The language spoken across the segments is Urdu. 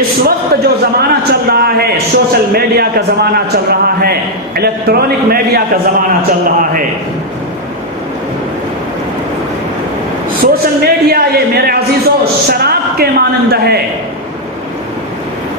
اس وقت جو زمانہ چل رہا ہے سوشل میڈیا کا زمانہ چل رہا ہے، الیکٹرانک میڈیا کا زمانہ چل رہا ہے۔ سوشل میڈیا یہ میرے عزیزوں شراب کے مانند ہے۔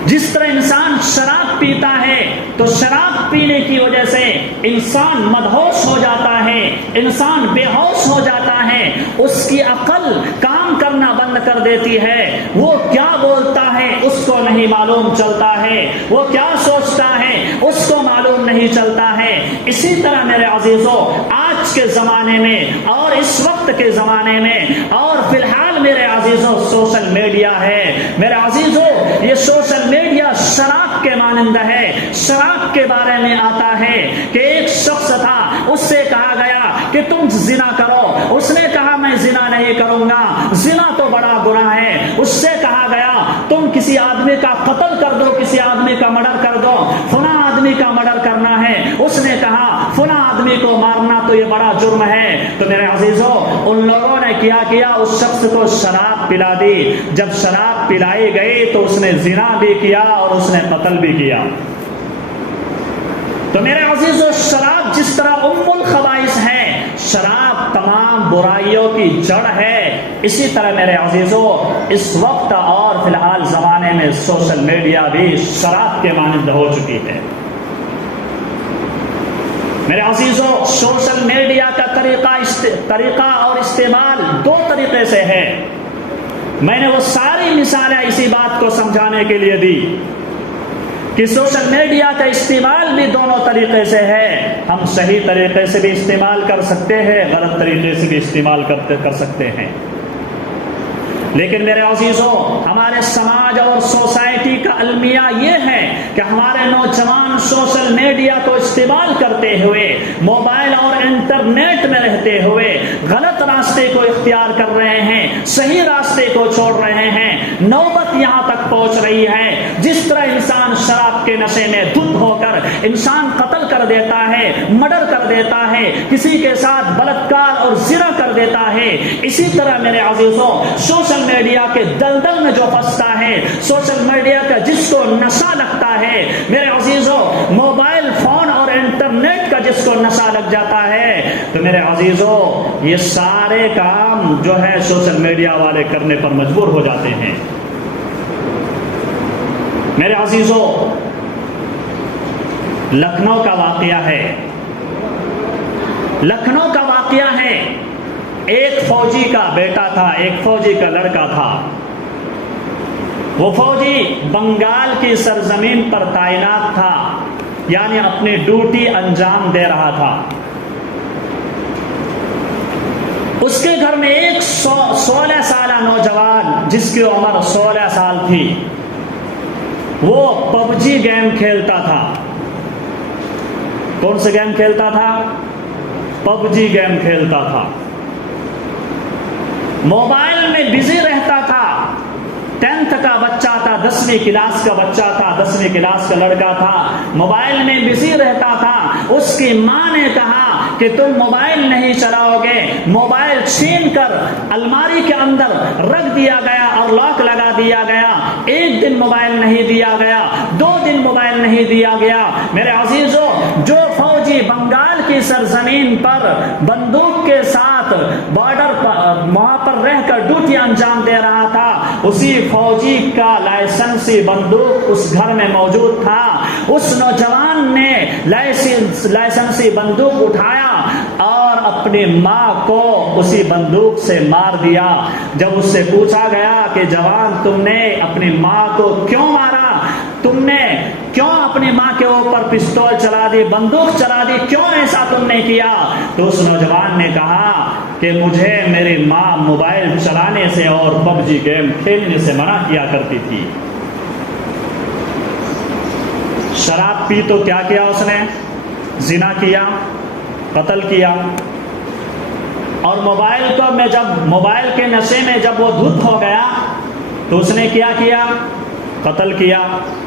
جس طرح انسان شراب پیتا ہے تو شراب پینے کی وجہ سے انسان مدہوش ہو جاتا ہے، انسان بے ہوش ہو جاتا ہے، اس کی عقل کام کرنا بند کر دیتی ہے، وہ کیا بولتا ہے اس کو نہیں معلوم چلتا ہے، وہ کیا سوچتا ہے اس کو معلوم نہیں چلتا ہے۔ اسی طرح میرے عزیزوں آج کے زمانے میں اور اس وقت کے زمانے میں اور فی الحال میرے عزیزوں سوشل میڈیا ہے۔ میرے عزیزوں یہ سوشل میڈیا شراب کے مانند ہے۔ شراب کے بارے میں آتا ہے کہ ایک شخص تھا، اس سے کہا گیا کہ تم زنا کرو، اس نے کہا میں زنا نہیں کروں گا، زنا تو بڑا گناہ ہے۔ اس سے کہا گیا تم کسی آدمی کا قتل کر دو، کسی آدمی کا مرڈر کر دو، فلاں آدمی کا مرڈر کرنا ہے، اس نے کہا فلاں آدمی کو مارنا تو یہ بڑا جرم ہے۔ تو میرے عزیزوں ان لوگوں نے کیا اس شخص کو شراب پلا دی۔ جب شراب پلائی گئی تو اس نے زنا بھی کیا اور اس نے قتل بھی کیا۔ تو میرے عزیزوں شراب جس طرح ام الخبائث ہے، شراب تمام برائیوں کی جڑ ہے، اسی طرح میرے عزیزوں اس وقت اور فی الحال زمانے میں سوشل میڈیا بھی شراب کے مانند ہو چکی ہے۔ میرے عزیزوں سوشل میڈیا کا طریقہ اور استعمال دو طریقے سے ہے۔ میں نے وہ ساری مثالیں اسی بات کو سمجھانے کے لیے دی کہ سوشل میڈیا کا استعمال بھی دونوں طریقے سے ہے۔ ہم صحیح طریقے سے بھی استعمال کر سکتے ہیں، غلط طریقے سے بھی استعمال کر سکتے ہیں۔ لیکن میرے عزیزوں ہمارے سماج اور سوسائٹی کا المیہ یہ ہے کہ ہمارے نوجوان سوشل میڈیا کو استعمال کرتے ہوئے، موبائل اور انٹرنیٹ میں رہتے ہوئے غلط راستے کو اختیار کر رہے ہیں، صحیح راستے کو چھوڑ رہے ہیں۔ نوبت یہاں تک پہنچ رہی ہے جس طرح انسان شراب کے نشے میں دھت ہو کر انسان قتل کر دیتا ہے، مرڈر کر دیتا ہے، کسی کے ساتھ بلاత్కాر اور زنا کر دیتا ہے، اسی طرح میرے عزیزوں سوشل میڈیا کے دلدل میں جو پھنستا ہے، سوشل میڈیا کا جس کو نشہ لگتا ہے، میرے عزیزوں موبائل فون اور انٹرنیٹ کا جس کو نشہ لگ جاتا ہے، تو میرے عزیزوں یہ سارے کام جو ہے سوشل میڈیا والے کرنے پر مجبور ہو جاتے ہیں۔ میرے عزیزوں لکھنؤ کا واقعہ ہے، لکھنؤ کا واقعہ ہے۔ ایک فوجی کا بیٹا تھا، ایک فوجی کا لڑکا تھا۔ وہ فوجی بنگال کی سرزمین پر تعینات تھا، یعنی اپنی ڈیوٹی انجام دے رہا تھا۔ اس کے گھر میں ایک 16 سالہ نوجوان جس کی عمر 16 سال تھی، وہ پب جی گیم کھیلتا تھا۔ کون سے گیم کھیلتا تھا؟ پب جی گیم کھیلتا تھا، موبائل میں بزی رہتا تھا۔ 10th کا بچہ تھا، 10ویں کلاس کا بچہ تھا، 10ویں کلاس کا لڑکا تھا، موبائل میں بزی رہتا تھا۔ اس کی ماں نے کہا کہ تم موبائل نہیں چلاؤ گے، موبائل چھین کر الماری کے اندر رکھ دیا گیا اور لاک لگا دیا گیا۔ ایک دن موبائل نہیں دیا گیا، 2 دن موبائل نہیں دیا گیا۔ میرے عزیزوں جو فوجی بنگال کی سرزمین پر بندوق کے ساتھ بارڈر پر وہاں پر رہ کر ڈیوٹی انجام دے رہا تھا، اسی فوجی کا لائسنسی بندوق اس گھر میں موجود تھا۔ اس نوجوان نے لائسنسی بندوق اٹھایا اور اپنی ماں کو اسی بندوق سے مار دیا۔ جب اس سے پوچھا گیا کہ جوان تم نے اپنی ماں کو کیوں مارا، تم نے کیوں اپنی ماں کے اوپر پستول چلا دی، بندوق چلا دی، کیوں ایسا تم نے کیا؟ تو اس نوجوان نے کہا کہ مجھے میری ماں موبائل چلانے سے اور پب جی گیم کھیلنے سے منع کیا کرتی تھی۔ شراب پی تو کیا کیا اس نے؟ زنا کیا، قتل کیا۔ اور موبائل کو میں جب موبائل کے نشے میں جب وہ دھت ہو گیا تو اس نے کیا کیا؟ قتل کیا.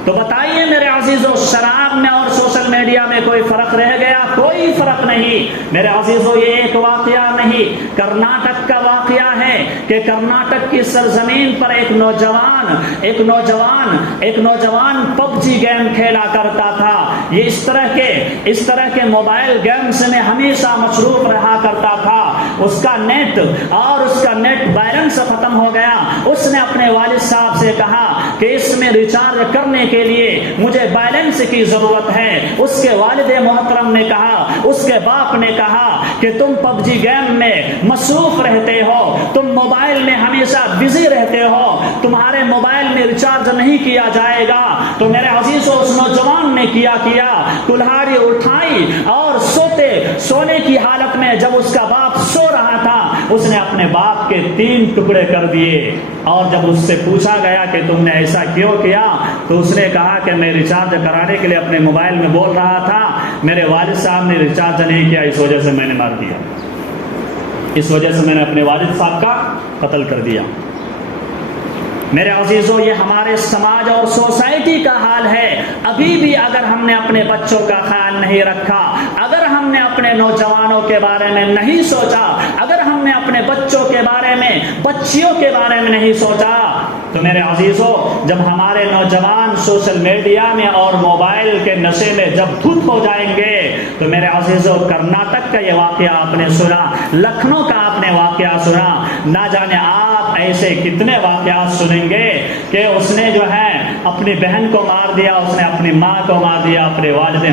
تو بتائیے میرے عزیزو، شراب میں اور سوشل میڈیا میں کوئی فرق رہ گیا؟ کوئی فرق نہیں میرے عزیزو. یہ ایک واقعہ نہیں، کرناٹک کا واقعہ ہے کہ کرناٹک کی سرزمین پر ایک نوجوان پب جی گیم کھیلا کرتا تھا. یہ اس طرح کے موبائل گیمز میں ہمیشہ مصروف رہا کرتا تھا. اس کا نیٹ بیلنس ختم ہو گیا. اس نے اپنے والد صاحب سے کہا کہ اس میں ریچارج کرنے کے لیے مجھے بیلنس کی ضرورت ہے. اس کے والد محترم نے کہا، اس کے باپ نے کہا کہ تم پب جی گیم میں مصروف رہتے ہو، تم موبائل میں ہمیشہ بزی رہتے ہو، تمہارے موبائل میں ریچارج نہیں کیا جائے گا. تو میرے عزیزو، اس نوجوان نے کیا کلہاڑی اٹھائی اور سونے کی حالت میں جب اس کا باپ سو رہا تھا، اس نے اپنے باپ کے 3 ٹکڑے کر دیے. اور جب اس سے پوچھا گیا کہ تم نے ایسا کیوں کیا، تو اس نے کہا کہ میں ریچارج کرانے کے لیے اپنے موبائل میں بول رہا تھا، میرے والد صاحب نے ریچارج نہیں کیا، اس وجہ سے میں نے مار دیا، اس وجہ سے میں نے اپنے والد صاحب کا قتل کر دیا. میرے عزیزو، یہ ہمارے سماج اور سوسائٹی کا حال ہے. ابھی بھی اگر ہم نے اپنے بچوں کا خیال نہیں رکھا، اگر ہم نے اپنے نوجوانوں کے بارے میں نہیں سوچا، اگر ہم نے اپنے بچوں کے بارے میں، بچیوں کے بارے میں نہیں سوچا، تو میرے عزیزو، جب ہمارے نوجوان سوشل میڈیا میں اور موبائل کے نشے میں جب دھت ہو جائیں گے، تو میرے عزیزو، کرناٹک کا یہ واقعہ آپ نے سنا، لکھنؤ کا آپ نے واقعہ سنا، نہ جانے آپ ایسے کتنے واقعات سنیں گے کہ اس نے جو ہے اپنی بہن کو مار دیا، اس نے اپنی ماں کو مار دیا، اپنے والد